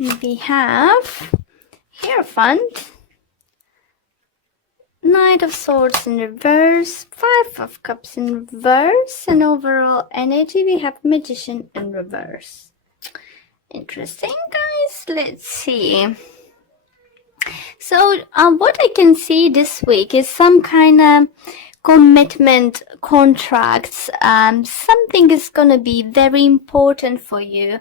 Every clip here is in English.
We have Hierophant, Knight of Swords in reverse, Five of Cups in reverse, and overall energy we have Magician in reverse. Interesting, guys. Let's see. So what I can see this week is some kind of commitment, contracts. Something is going to be very important for you.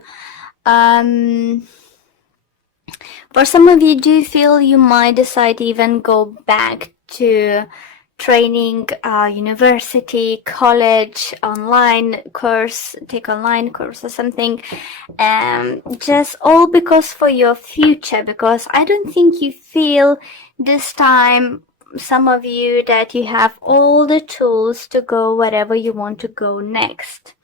For some of you, do feel you might decide to even go back to training, university, college, online course, take online course or something, just all because for your future, because I don't think you feel this time, some of you, that you have all the tools to go wherever you want to go next.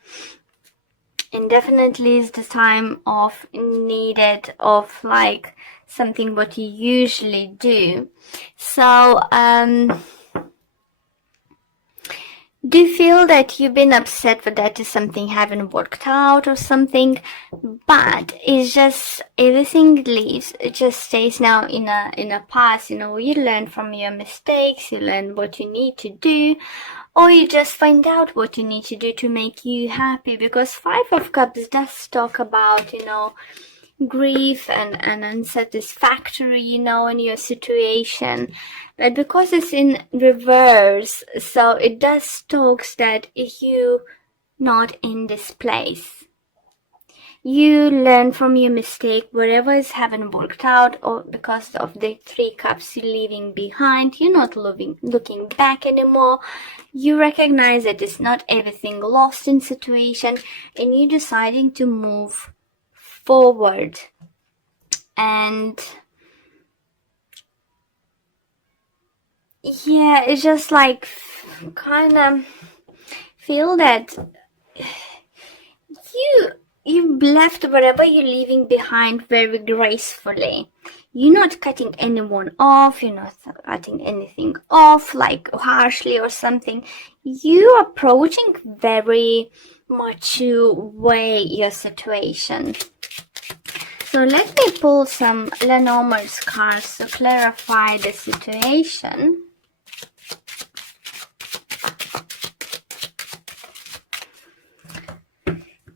And definitely is the time of needed of like something what you usually do. So do you feel that you've been upset with that something haven't worked out or something, but it's just everything leaves, it just stays now in a past. You learn from your mistakes, you learn what you need to do, or you just find out what you need to do to make you happy, because Five of Cups does talk about, grief and unsatisfactory, in your situation. But because it's in reverse, so it does talks that you not in this place. You learn from your mistake, whatever is haven't worked out, or because of the Three Cups you're leaving behind, you're not looking back anymore. You recognize that it's not everything lost in situation, and you're deciding to move forward. And yeah, it's just like kind of feel that you left whatever you're leaving behind very gracefully. You're not cutting anyone off, you're not cutting anything off like harshly or something. You approaching very mature way your situation. So let me pull some Lenormand's cards to clarify the situation.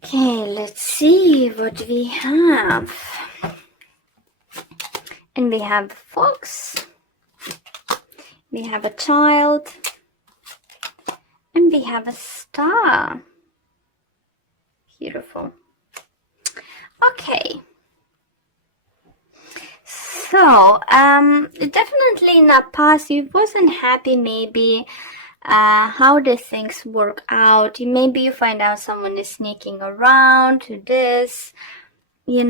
Okay, let's see what we have. And we have a fox, we have a child, and we have a star. Beautiful. Okay. So, definitely in the past you wasn't happy maybe how the things work out. Maybe you find out someone is sneaking around to this, I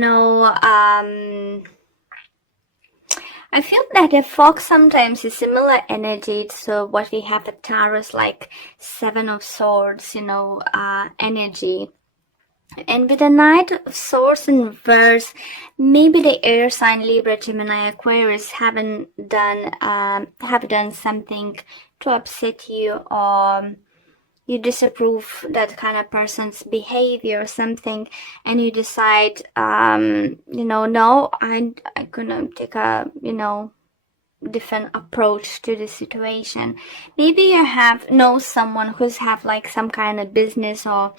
feel that a fox sometimes is similar energy to what we have at Taurus, like Seven of Swords, energy. And with the Knight of Swords in reverse, maybe the air sign Libra, Gemini, Aquarius have done something to upset you, or you disapprove that kind of person's behavior or something, and you decide, no, I'm gonna take a, different approach to the situation. Maybe you know someone who's have like some kind of business or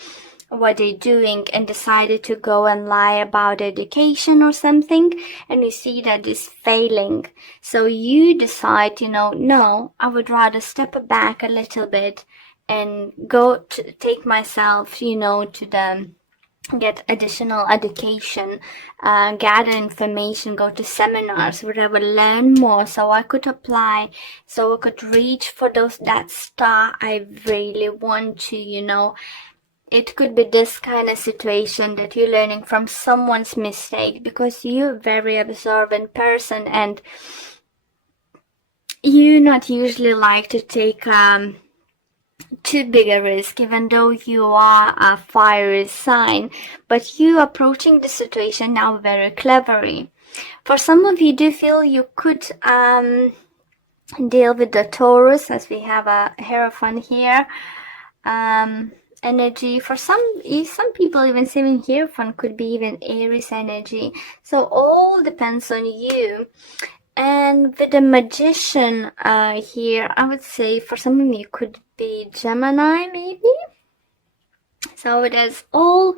what they're doing and decided to go and lie about education or something, and you see that it's failing. So you decide, no, I would rather step back a little bit and go to take myself, to get additional education, gather information, go to seminars, whatever, learn more, so I could apply, so I could reach for that star I really want to, It could be this kind of situation that you're learning from someone's mistake, because you're a very observant person and you not usually like to take too big a risk, even though you are a fiery sign, but you approaching the situation now very cleverly. For some of you, do feel you could deal with the Taurus, as we have a Hierophant here, energy. For some people, even Seven Hierophant could be even Aries energy. So all depends on you. And with the Magician here, I would say for some of you could be Gemini maybe. So it is all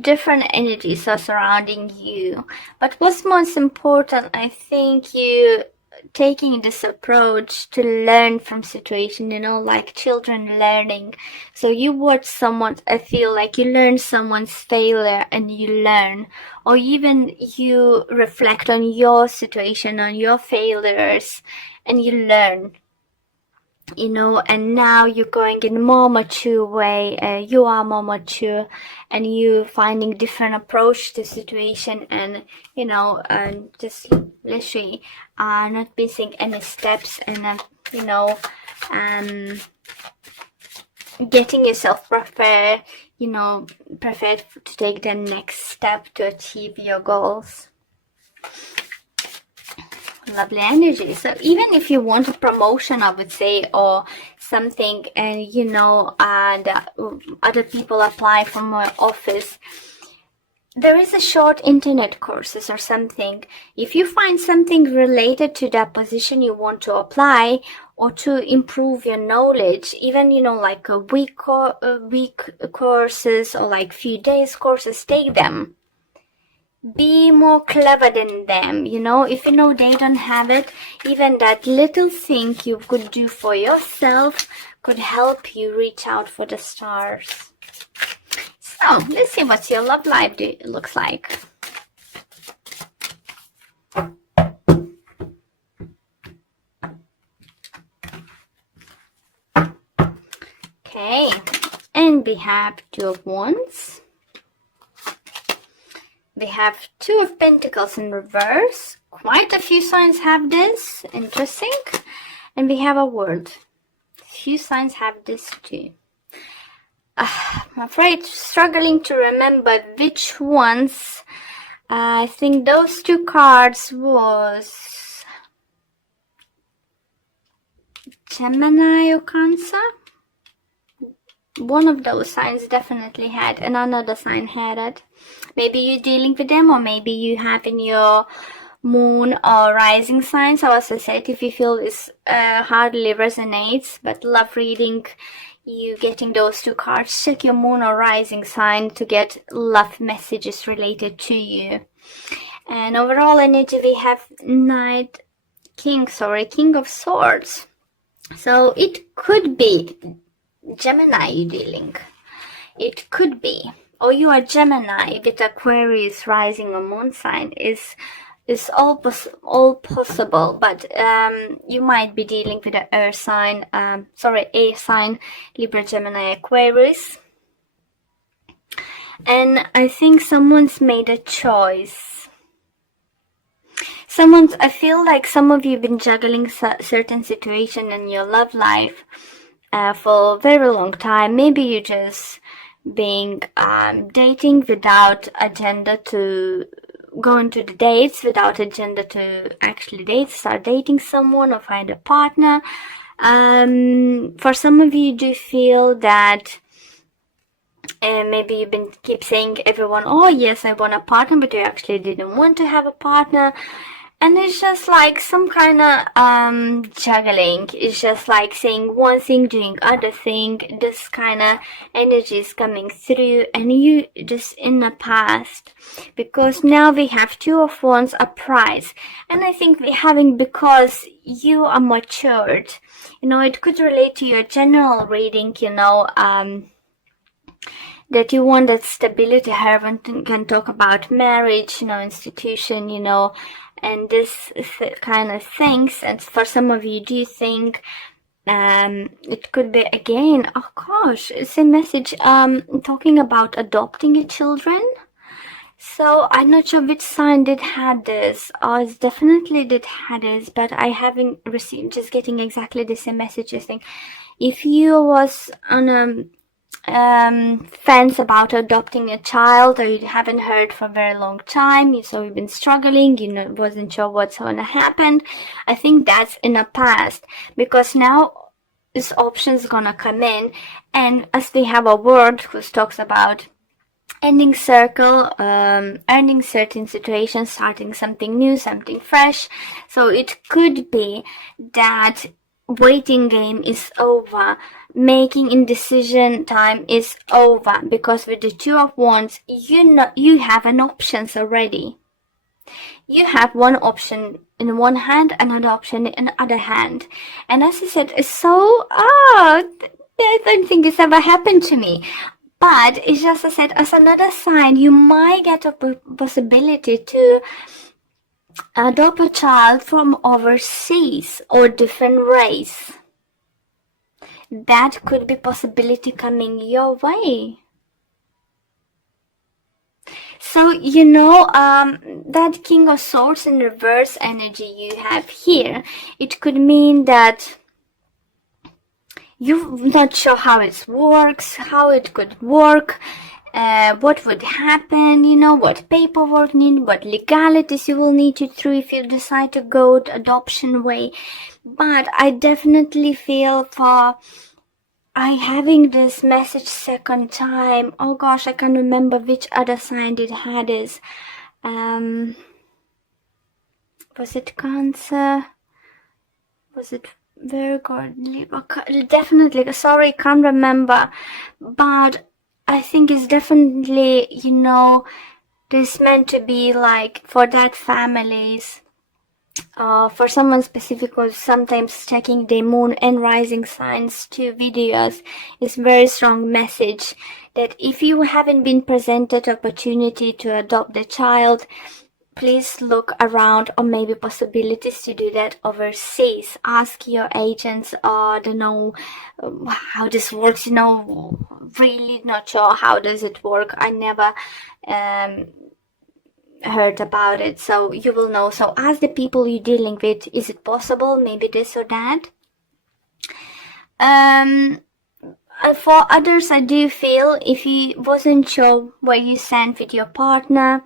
different energies are surrounding you. But what's most important, I think, you taking this approach to learn from situation, like children learning. So you watch someone, I feel like you learn someone's failure and you learn, or even you reflect on your situation, on your failures, and you learn. And now you're going in a more mature way. You are more mature, and you finding different approach to situation, and just literally not missing any steps, and getting yourself prepared to take the next step to achieve your goals. Lovely energy. So even if you want a promotion, I would say, or something, and and other people apply from my office, there is a short internet courses or something. If you find something related to that position you want to apply, or to improve your knowledge, even like a week courses, or like few days courses, take them. Be more clever than them, if they don't have it, even that little thing you could do for yourself could help you reach out for the stars. So let's see what your love life looks like. Okay, and we have Two of Wands. We have Two of Pentacles in reverse. Quite a few signs have this. Interesting. And we have a World. Few signs have this too. I'm afraid struggling to remember which ones. I think those two cards was Gemini or Cancer. One of those signs definitely had, and another sign had it. Maybe you're dealing with them, or maybe you have in your moon or rising sign. So as I said, if you feel this hardly resonates, but love reading, you getting those two cards, check your moon or rising sign to get love messages related to you. And overall energy, we have King of Swords. So it could be Gemini you're dealing. It could be, or you are Gemini with Aquarius rising or moon sign. Is all possible, but you might be dealing with an air sign, air sign, Libra, Gemini, Aquarius. And I think someone's made a choice. I feel like some of you have been juggling certain situation in your love life for a very long time. Maybe you just being dating without agenda to go into the dates, without agenda to actually date, start dating someone or find a partner. For some of you, do feel that maybe you've been keep saying everyone, oh yes, I want a partner, but you actually didn't want to have a partner. And it's just like some kind of juggling. It's just like saying one thing, doing other thing. This kind of energy is coming through, and you just in the past. Because now we have Two of Wands, a prize. And I think we're having, because you are matured. It could relate to your general reading, that you want that stability. Herman can talk about marriage, institution, and this kind of things. And for some of you, do you think it could be again, oh gosh, it's a message talking about adopting your children. So I'm not sure which sign did had this, or it's definitely did had this, but I haven't received, just getting exactly the same message. I think if you was on a fence about adopting a child, or you haven't heard for a very long time, so you've been struggling, wasn't sure what's going to happen, I think that's in the past. Because now this option is gonna come in. And as we have a word which talks about ending circle, ending certain situations, starting something new, something fresh. So it could be that waiting game is over, making indecision time is over, because with the Two of Wands, you have an options already. You have one option in one hand, another option in the other hand. And as I said, it's so, I don't think it's ever happened to me. But it's just, I said, as another sign, you might get a possibility to adopt a child from overseas or different race. That could be possibility coming your way. So, that King of Swords in reverse energy you have here, it could mean that you're not sure how it works, how it could work, what would happen, what paperwork need, what legalities you will need to through if you decide to go the adoption way. But I definitely feel for having this message second time. Oh gosh, I can't remember which other sign it had is. Was it Cancer? Was it Virgo or Libra? Definitely, sorry, can't remember. But I think it's definitely, this meant to be like for that families. For someone specific, or sometimes checking the moon and rising signs to videos is very strong message that if you haven't been presented opportunity to adopt the child, please look around, or maybe possibilities to do that overseas. Ask your agents, or don't know how this works, really not sure how does it work. I never heard about it, so you will know. So ask the people you're dealing with, is it possible, maybe this or that. For others, I do feel if you wasn't sure where you stand with your partner,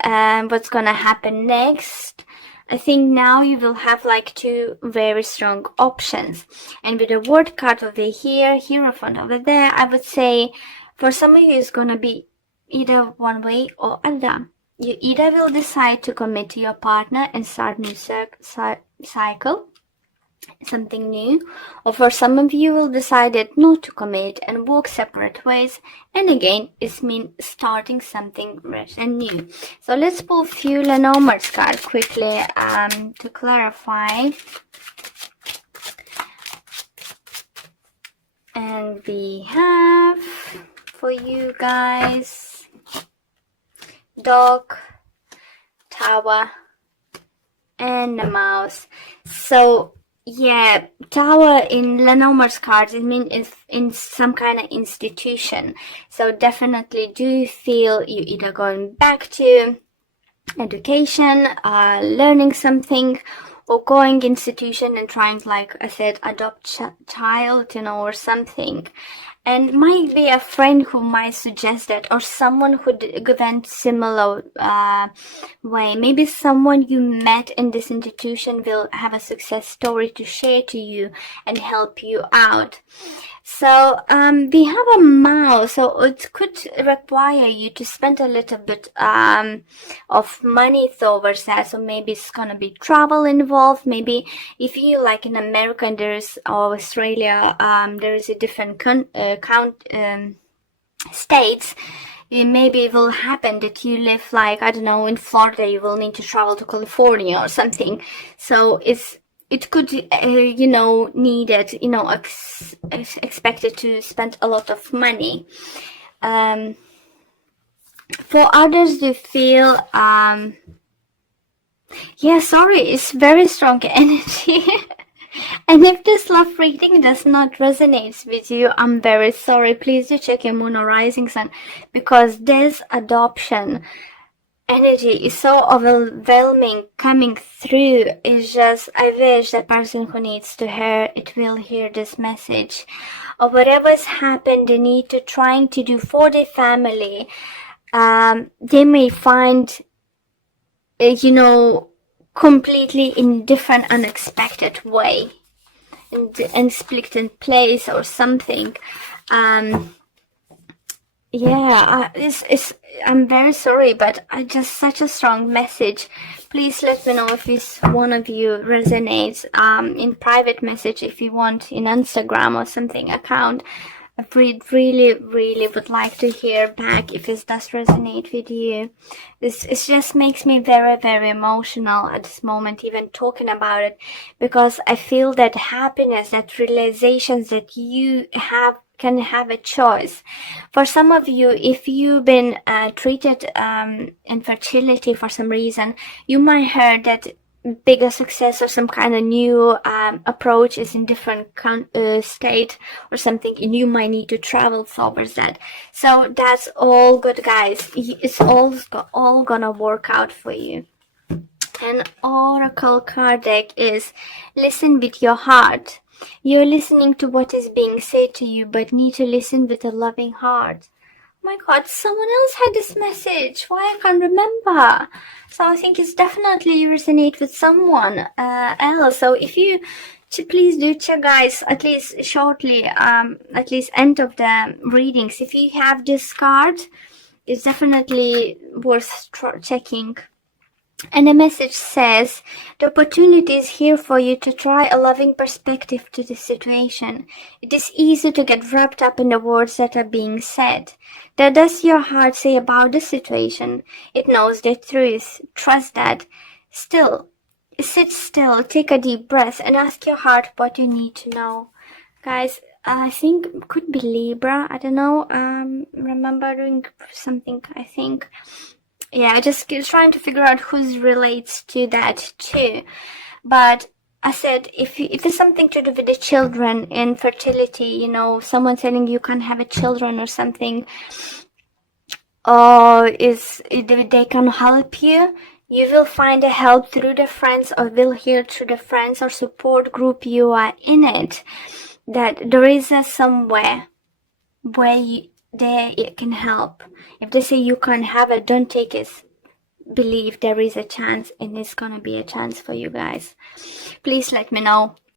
what's gonna happen next, I think now you will have like two very strong options. And with the word card over here, Hierophant over there, I would say for some of you it's gonna be either one way or other. You either will decide to commit to your partner and start new cycle, something new, or for some of you will decide not to commit and walk separate ways, and again it means starting something fresh and new. So let's pull a few Lenormand's cards quickly to clarify. And we have for you guys Dog, Tower, and the Mouse. So yeah, Tower in Lenormand's cards, it means it's in some kind of institution. So definitely do feel you either going back to education, learning something, or going institution and trying, like I said, adopt child, or something. And might be a friend who might suggest that, or someone who went similar way. Maybe someone you met in this institution will have a success story to share to you and help you out. So we have a mouse, so it could require you to spend a little bit of money towards that. So maybe it's gonna be travel involved. Maybe if you like in America and there's or Australia, there is a different states. Maybe it will happen that you live like, I don't know, in Florida, you will need to travel to California or something. So it could, needed, expected to spend a lot of money. For others, you feel, it's very strong energy. And if this love reading does not resonate with you, I'm very sorry. Please do check your moon or rising sun, because this adoption energy is so overwhelming coming through. It's just, I wish the person who needs to hear it will hear this message, or whatever's happened they need to trying to do for their family. They may find completely in different unexpected way. and split in place or something. Yeah, I'm very sorry, but I just such a strong message. Please let me know if this one of you resonates. In private message if you want, in Instagram or something account. I really would like to hear back if this does resonate with you. It just makes me very emotional at this moment, even talking about it, because I feel that happiness, that realizations that you can have a choice. For some of you, if you've been treated infertility for some reason, you might heard that bigger success or some kind of new approach is in different state or something, and you might need to travel towards that. So that's all good, guys. It's all gonna work out for you. An oracle card deck is listen with your heart. You're listening to what is being said to you, but need to listen with a loving heart. Oh my god, someone else had this message. Why I can't remember? So I think it's definitely resonate with someone else. So if you please do check, guys, at least shortly, at least end of the readings. If you have this card, it's definitely worth checking. And the message says, the opportunity is here for you to try a loving perspective to the situation. It is easy to get wrapped up in the words that are being said. What does your heart say about the situation? It knows the truth. Trust that. Sit still, take a deep breath, and ask your heart what you need to know. Guys, I think it could be Libra. I don't know. Remember doing something, I think. Yeah, just trying to figure out who relates to that too. But I said, if it's something to do with the children, infertility, you know, someone telling you can't have a children or something, or they can help you, you will find a help through the friends, or will hear through the friends or support group you are in it, that there is somewhere where it can help. If they say you can't have it, don't take it. Believe there is a chance, and it's gonna be a chance for you guys. Please let me know